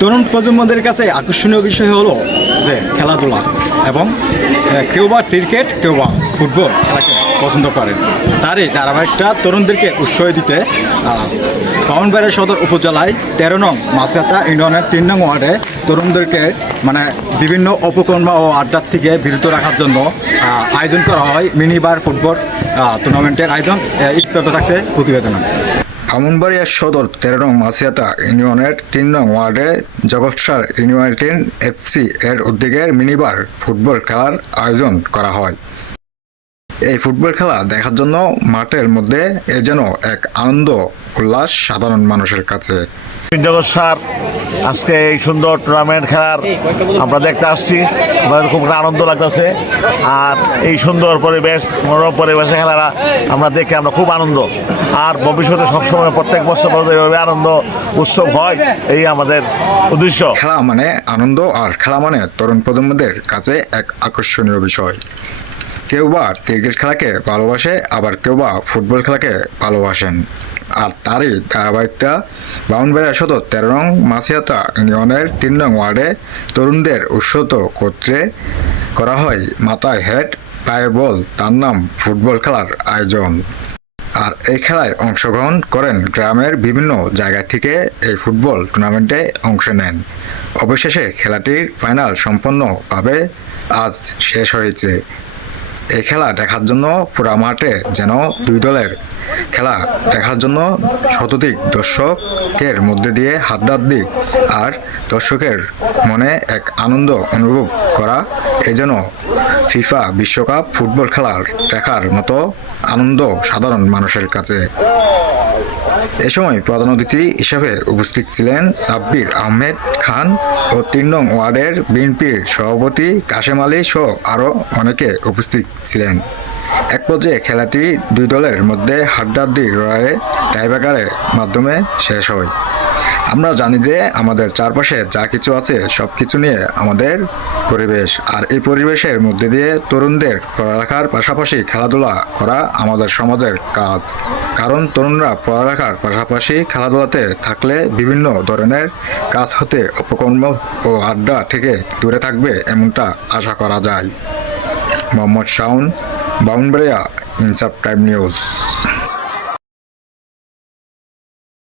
তরুণ প্রজন্মদের কাছে আকর্ষণীয় বিষয় হলো যে খেলাধুলা এবং কেউ বা ক্রিকেট কেউ বা ফুটবল খেলাকে পছন্দ করেন। তারই ধারাবাহিকটা তরুণদেরকে উৎসাহ দিতে ব্রাহ্মণবাড়িয়া সদর উপজেলায় 13 নং মাছাতা ইউনিয়নের 3 নং ওয়ার্ডে তরুণদেরকে বিভিন্ন অপকর্ম ও আড্ডার থেকে বিরত রাখার জন্য আয়োজন করা হয় মিনিবার ফুটবল টুর্নামেন্টের আয়োজন। বিস্তারিত থাকছে প্রতিবেদনে। ব্রাহ্মণবাড়িয়া সদর 13 নং মাছিয়াতা ইউনিয়নের 3 নং ওয়ার্ডে জগৎসার ইউনাইটেড এফসি এর উদ্যোগে মিনিবার ফুটবল খেলার আয়োজন করা হয়। এই ফুটবল খেলা দেখার জন্য মাঠের মধ্যে এ যেন এক আনন্দ উল্লাস সাধারণ মানুষের কাছে। জগৎসার আজকে এই সুন্দর টুর্নামেন্ট খেলার আমরা দেখতে আসছি, আমাদের খুব আনন্দ লাগতেছে। আর এই সুন্দর পরিবেশ, মনোরম পরিবেশে খেলারা আমরা দেখে আমরা খুব আনন্দ। আর ভবিষ্যতে সবসময় প্রত্যেক বছর এইভাবে আনন্দ উৎসব হয়, এই আমাদের উদ্দেশ্য। খেলা মানে আনন্দ, আর খেলা মানে তরুণ প্রজন্মদের কাছে এক আকর্ষণীয় বিষয়। কেউ বা ক্রিকেট খেলাকে ভালোবাসে, আবার কেউ বা ফুটবল খেলাকে ভালোবাসেন। আর তারই ধারাবাহিকটা ব্রাহ্মণবাড়িয়া সদর 13 নং মাছিয়াতা ইউনিয়নের 3 নং ওয়ার্ডে তরুণদের উৎসাহিত করতে করা হয় মাথায় হেড পায়ে বল, তার নাম ফুটবল খেলার আয়োজন। আর এই খেলায় অংশগ্রহণ করেন গ্রামের বিভিন্ন জায়গা থেকে এই ফুটবল টুর্নামেন্টে অংশ নেন। অবশেষে খেলাটির ফাইনাল সম্পন্নভাবে আজ শেষ হয়েছে। এই খেলা দেখার জন্য পুরা মাঠে যেন দুই দলের খেলা দেখার জন্য শতাধিক দর্শকের মধ্যে দিয়ে হাড্ডাহাড্ডি, আর দর্শকের মনে এক আনন্দ অনুভব করা, এ যেন ফিফা বিশ্বকাপ ফুটবল খেলার দেখার মতো আনন্দ সাধারণ মানুষের কাছে। এ সময় প্রধান অতিথি হিসেবে উপস্থিত ছিলেন সাব্বির আহমেদ খান ও 3 নং ওয়ার্ডের বিএনপির সভাপতি কাশেম আলী সহ আরও অনেকে উপস্থিত ছিলেন। এক পর্যায়ে খেলাটি দুই দলের মধ্যে হাড্ডাহাড্ডি লড়াইয়ে টাইব্রেকারের মাধ্যমে শেষ হয়। আমরা জানি যে আমাদের চারপাশে যা কিছু আছে সব কিছু নিয়ে আমাদের পরিবেশ, আর এই পরিবেশের মধ্যে দিয়ে তরুণদের পড়ালেখার পাশাপাশি খেলাধুলা করা আমাদের সমাজের কাজ। কারণ তরুণরা পড়ালেখার পাশাপাশি খেলাধুলাতে থাকলে বিভিন্ন ধরনের কাজ হতে অপকর্ম ও আড্ডা থেকে দূরে থাকবে, এমনটা আশা করা যায়। মোহাম্মদ শাওন, ব্রাহ্মণবাড়িয়া, ইনসাফ টাইম নিউজ।